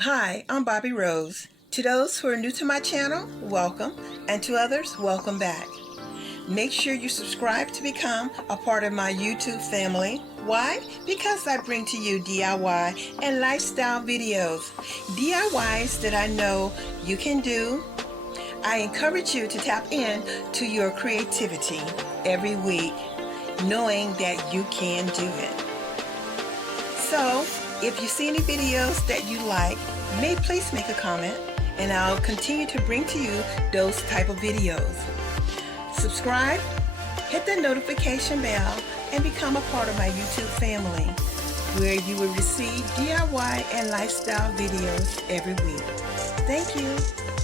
Hi, I'm Bobbie Rose. To those who are new to my channel, welcome, and to others, welcome back. Make sure you subscribe to become a part of my YouTube family. Why? Because I bring to you DIY and lifestyle videos. DIYs that I know you can do. I encourage you to tap in to your creativity every week, knowing that you can do it. So, if you see any videos that you like, please make a comment, and I'll continue to bring to you those type of videos. Subscribe, hit the notification bell, and become a part of my YouTube family, where you will receive DIY and lifestyle videos every week. Thank you.